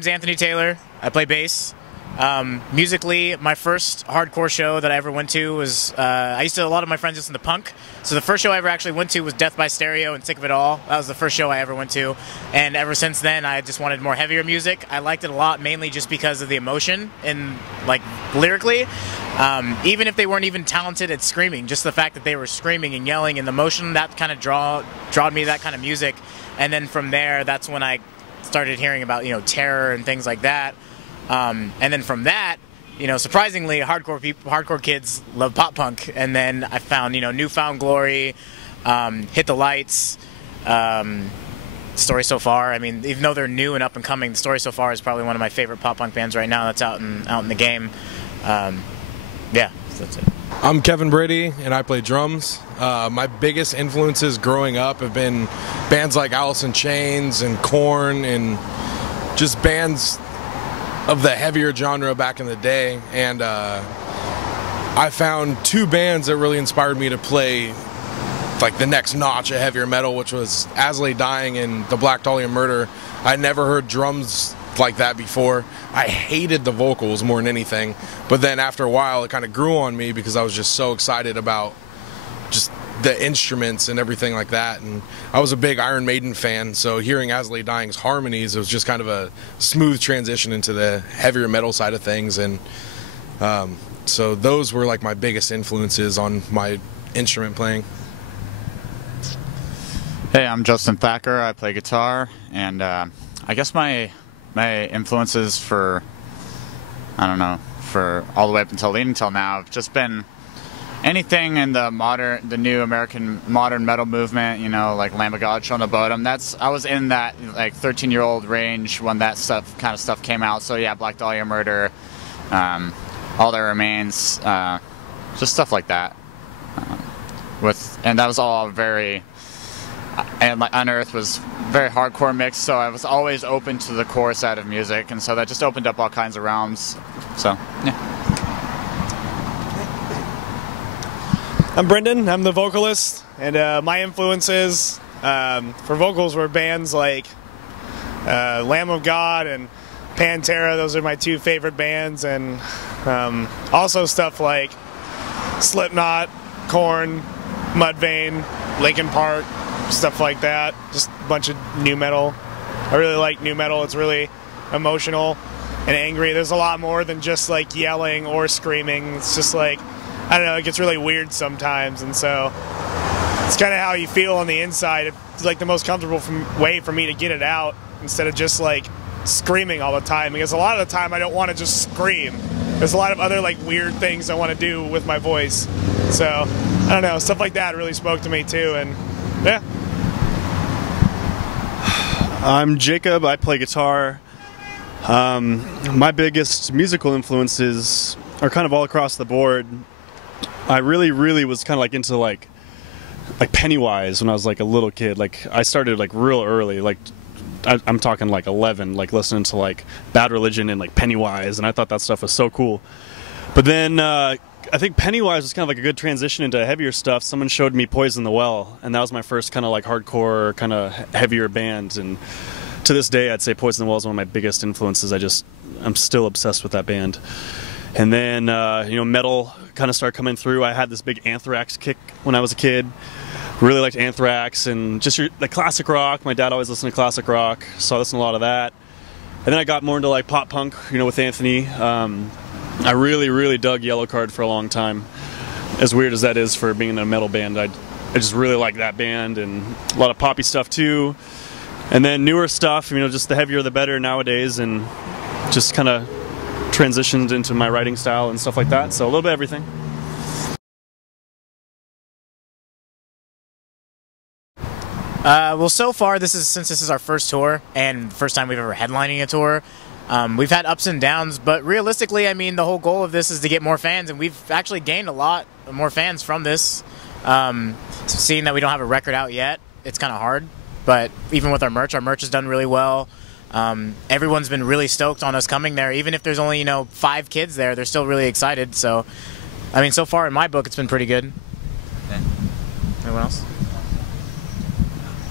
name's Anthony Taylor. I play bass. Musically, my first hardcore show that I ever went to was, a lot of my friends listen to punk, so the first show I ever actually went to was Death by Stereo and Sick of It All. That was the first show I ever went to, and ever since then I just wanted more heavier music. I liked it a lot, mainly just because of the emotion and, like, lyrically. Even if they weren't even talented at screaming, just the fact that they were screaming and yelling and the emotion, that kind of drawed me to that kind of music. And then from there, that's when I started hearing about, Terror and things like that. And then from that, surprisingly, hardcore kids love pop punk. And then I found, Newfound Glory, Hit the Lights, Story So Far. I mean, even though they're new and up and coming, Story So Far is probably one of my favorite pop punk bands right now that's out in the game. Yeah, so that's it. I'm Kevin Brady, and I play drums. My biggest influences growing up have been bands like Alice in Chains and Korn, and just bands of the heavier genre back in the day. And I found two bands that really inspired me to play like the next notch of heavier metal, which was As Lay Dying and the Black Dahlia Murder. I never heard drums like that before. I hated the vocals more than anything, but then after a while it kind of grew on me because I was just so excited about just the instruments and everything like that. And I was a big Iron Maiden fan, so hearing As Lay Dying's harmonies, it was just kind of a smooth transition into the heavier metal side of things. And so those were like my biggest influences on my instrument playing. Hey, I'm Justin Thacker. I play guitar, and I guess my influences for all the way up until leading till now have just been anything in the new American modern metal movement, like Lamb of God, Shown the Bottom. I was in that like 13-year-old range when that kind of stuff came out. So yeah, Black Dahlia Murder, All That Remains, just stuff like that. And that was all very. And like Unearth was very hardcore mixed, so I was always open to the core side of music, and so that just opened up all kinds of realms. So yeah. I'm Brendan. I'm the vocalist, and my influences for vocals were bands like Lamb of God and Pantera. Those are my two favorite bands, and also stuff like Slipknot, Korn, Mudvayne, Linkin Park, stuff like that. Just a bunch of new metal. I really like new metal. It's really emotional and angry. There's a lot more than just like yelling or screaming. It's just like, I don't know, it gets really weird sometimes, and so it's kind of how you feel on the inside. It's like the most comfortable way for me to get it out instead of just like screaming all the time, because a lot of the time I don't want to just scream. There's a lot of other like weird things I want to do with my voice. So I don't know, stuff like that really spoke to me too, and yeah. I'm Jacob. I play guitar. My biggest musical influences are kind of all across the board. I really was kind of like into like Pennywise when I was like a little kid. Like I started like real early. Like I'm talking like 11, like listening to like Bad Religion and like Pennywise, and I thought that stuff was so cool. But then I think Pennywise was kind of like a good transition into heavier stuff. Someone showed me Poison the Well, and that was my first kind of like hardcore, kind of heavier band. And to this day, I'd say Poison the Well is one of my biggest influences. I'm still obsessed with that band. And then, metal kind of started coming through. I had this big Anthrax kick when I was a kid. Really liked Anthrax, and just the classic rock. My dad always listened to classic rock, so I listened to a lot of that. And then I got more into like pop punk, with Anthony. I really dug Yellowcard for a long time. As weird as that is for being in a metal band, I just really like that band, and a lot of poppy stuff too. And then newer stuff, just the heavier the better nowadays, and just kind of transitioned into my writing style and stuff like that. So a little bit of everything. Well, so far, since this is our first tour and first time we've ever headlining a tour, we've had ups and downs, but realistically, I mean, the whole goal of this is to get more fans, and we've actually gained a lot more fans from this. Seeing that we don't have a record out yet, it's kind of hard, but even with our merch has done really well. Everyone's been really stoked on us coming there. Even if there's only, 5 kids there, they're still really excited. So, I mean, so far in my book, it's been pretty good. Yeah. Anyone else?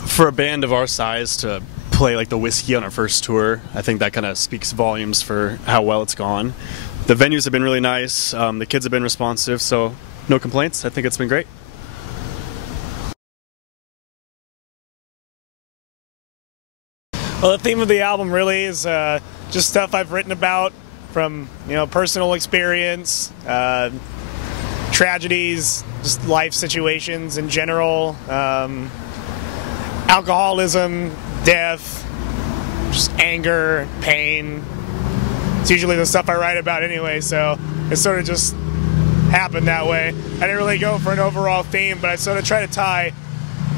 For a band of our size to play like the Whisky on our first tour. I think that kind of speaks volumes for how well it's gone. The venues have been really nice. The kids have been responsive, so no complaints. I think it's been great. Well, the theme of the album really is just stuff I've written about from, personal experience, tragedies, just life situations in general, alcoholism, death, just anger, pain. It's usually the stuff I write about anyway, so it sort of just happened that way. I didn't really go for an overall theme, but I sort of try to tie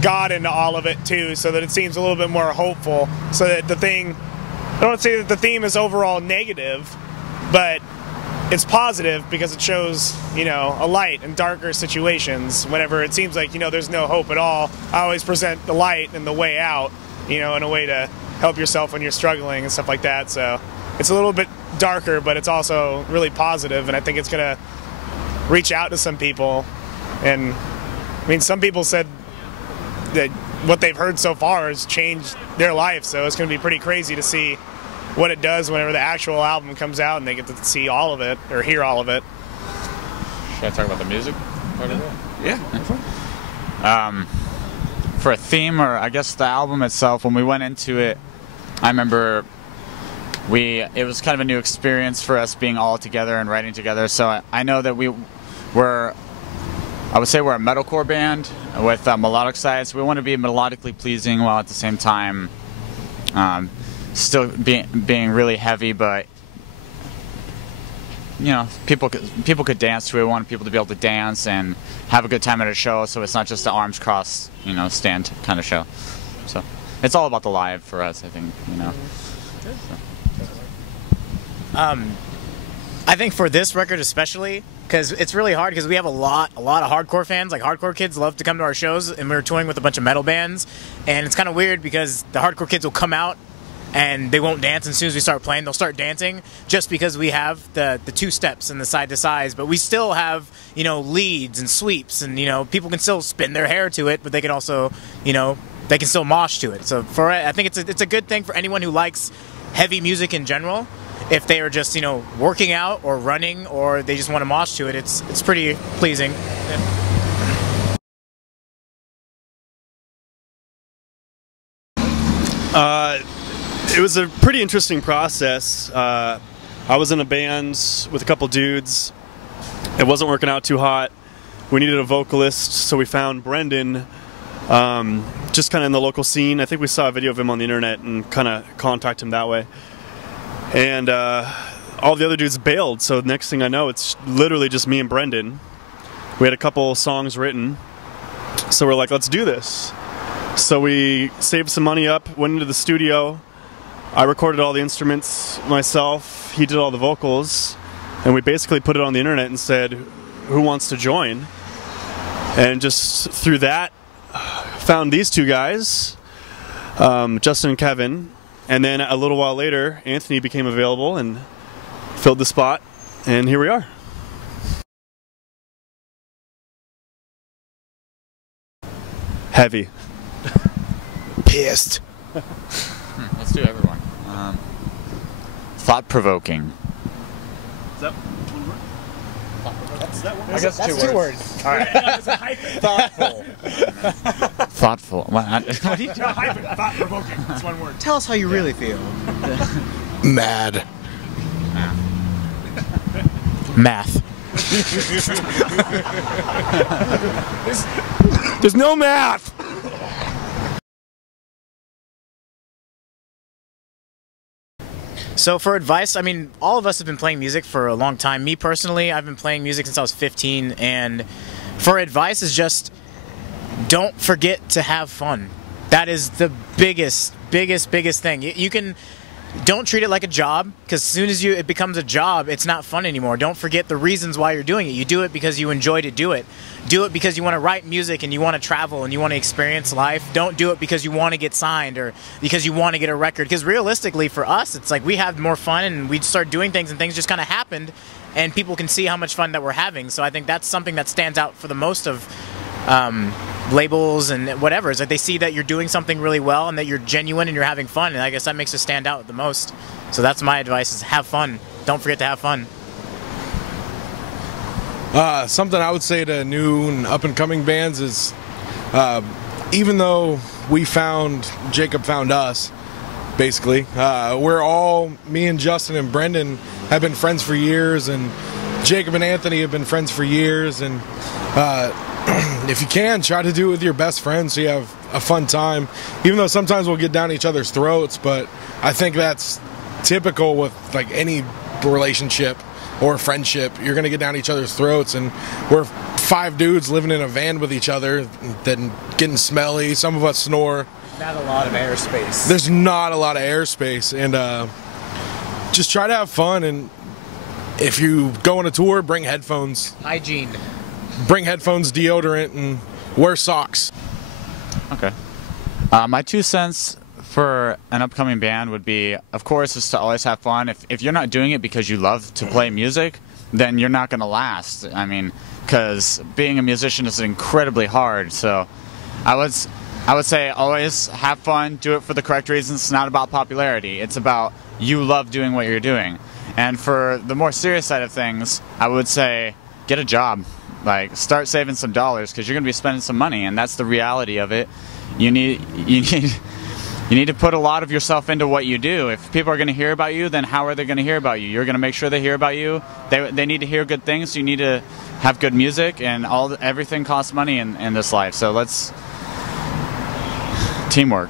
God into all of it too, so that it seems a little bit more hopeful, so that I don't want to say that the theme is overall negative, but it's positive because it shows, a light in darker situations. Whenever it seems like, there's no hope at all, I always present the light and the way out, in a way to help yourself when you're struggling and stuff like that. So it's a little bit darker, but it's also really positive, and I think it's going to reach out to some people. And some people said that what they've heard so far has changed their life, so it's going to be pretty crazy to see what it does whenever the actual album comes out and they get to see all of it or hear all of it. Should I talk about the music part of it? Yeah. For a theme, or I guess the album itself, when we went into it, I remember it was kind of a new experience for us being all together and writing together, so I know that I would say we're a metalcore band with melodic sides. We want to be melodically pleasing while at the same time still being really heavy, but people could dance to it. We want people to be able to dance and have a good time at a show, so it's not just the arms crossed, stand kind of show. So it's all about the live for us, I think. I think for this record especially, because it's really hard, because we have a lot of hardcore fans. Like, hardcore kids love to come to our shows, and we're touring with a bunch of metal bands, and it's kind of weird because the hardcore kids will come out and they won't dance, and as soon as we start playing they'll start dancing, just because we have the two steps and the side to sides, but we still have leads and sweeps, and people can still spin their hair to it, but they can also they can still mosh to it. So I think it's a good thing for anyone who likes heavy music in general. If they are just working out or running, or they just want to mosh to it, it's pretty pleasing. It was a pretty interesting process. I was in a band with a couple dudes. It wasn't working out too hot. We needed a vocalist, so we found Brendan, just kind of in the local scene. I think we saw a video of him on the internet and kind of contacted him that way. And all the other dudes bailed, so next thing I know, it's literally just me and Brendan. We had a couple songs written, so we're like, let's do this. So we saved some money up, went into the studio. I recorded all the instruments myself. He did all the vocals, and we basically put it on the internet and said, who wants to join? And just through that, found these two guys, Justin and Kevin. And then a little while later, Anthony became available and filled the spot, and here we are. Heavy. Pissed. Let's do everyone. Thought-provoking. Is that one word? I guess That's two words. All right. Thoughtful. Thoughtful. What do you do? Thought-provoking. That's one word. Tell us how you really feel. Mad. Math. There's no math. So for advice, all of us have been playing music for a long time. Me personally, I've been playing music since I was 15, and for advice is just don't forget to have fun. That is the biggest thing. You can don't treat it like a job, because as soon as it becomes a job, it's not fun anymore. Don't forget the reasons why you're doing it. You do it because you enjoy to do it. Do it because you want to write music and you want to travel and you want to experience life. Don't do it because you want to get signed or because you want to get a record. Because realistically, for us, it's like we have more fun and we start doing things and things just kind of happened, and people can see how much fun that we're having. So I think that's something that stands out for the most of labels and whatever. It's like they see that you're doing something really well and that you're genuine and you're having fun, and I guess that makes it stand out the most. So that's my advice: is have fun. Don't forget to have fun. Something I would say to new and up-and-coming bands is, even though Jacob found us, basically, me and Justin and Brendan have been friends for years, and Jacob and Anthony have been friends for years, and if you can, try to do it with your best friends so you have a fun time, even though sometimes we'll get down each other's throats. But I think that's typical with like any relationship or friendship. You're going to get down each other's throats, and we're 5 dudes living in a van with each other, then getting smelly. Some of us snore. Not a lot of airspace. There's not a lot of airspace, and just try to have fun. And if you go on a tour, bring headphones. Hygiene. Bring headphones, deodorant, and wear socks. Okay. My 2 cents for an upcoming band would be, of course, is to always have fun. If you're not doing it because you love to play music, then you're not going to last. I mean, because being a musician is incredibly hard. So I would say always have fun, do it for the correct reasons. It's not about popularity. It's about you love doing what you're doing. And for the more serious side of things, I would say get a job. Like, start saving some dollars, because you're going to be spending some money, and that's the reality of it. You need to put a lot of yourself into what you do. If people are going to hear about you, then how are they going to hear about you? You're going to make sure they hear about you. They need to hear good things, so you need to have good music, and everything costs money in this life. So let's teamwork.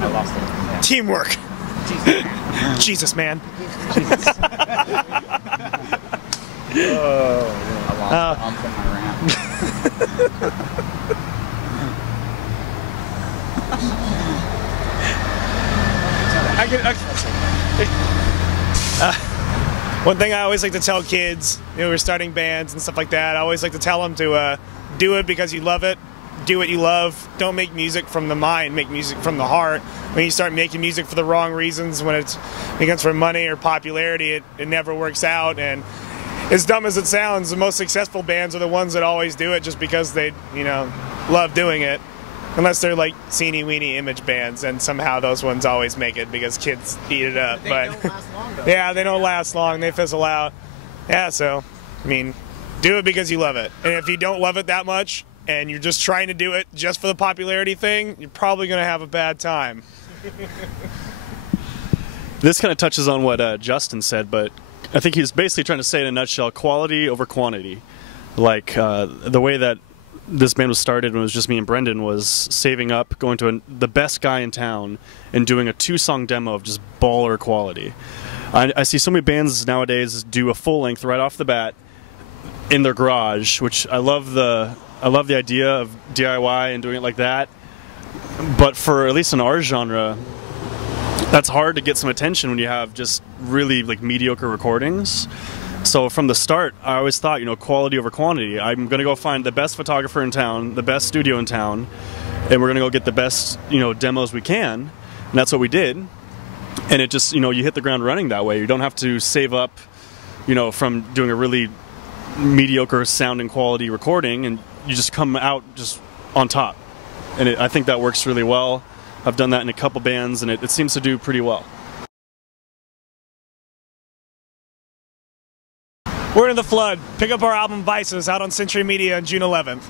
I lost it. Yeah. Teamwork. Jesus, man. Jesus. I lost on my rant. One thing I always like to tell kids, who are starting bands and stuff like that, I always like to tell them to do it because you love it. Do what you love. Don't make music from the mind. Make music from the heart. When you start making music for the wrong reasons, when it becomes for money or popularity, it never works out. And as dumb as it sounds, the most successful bands are the ones that always do it just because they, love doing it. Unless they're like teeny-weeny image bands, and somehow those ones always make it because kids eat it up. But they don't last long, though. Yeah, they don't last long. They fizzle out. Yeah, so, do it because you love it. And if you don't love it that much, and you're just trying to do it just for the popularity thing, you're probably going to have a bad time. This kind of touches on what Justin said, but I think he's basically trying to say in a nutshell, quality over quantity. Like, the way that this band was started when it was just me and Brendan was saving up, going to the best guy in town, and doing a 2-song demo of just baller quality. I see so many bands nowadays do a full length right off the bat in their garage, which I love the idea of DIY and doing it like that. But for at least in our genre, that's hard to get some attention when you have just really like mediocre recordings. So from the start, I always thought, quality over quantity. I'm going to go find the best photographer in town, the best studio in town, and we're going to go get the best, demos we can. And that's what we did. And it just, you hit the ground running that way. You don't have to save up, from doing a really mediocre sound and quality recording, and you just come out just on top. And I think that works really well. I've done that in a couple bands, and it seems to do pretty well. We're in the Flood. Pick up our album Vices out on Century Media on June 11th.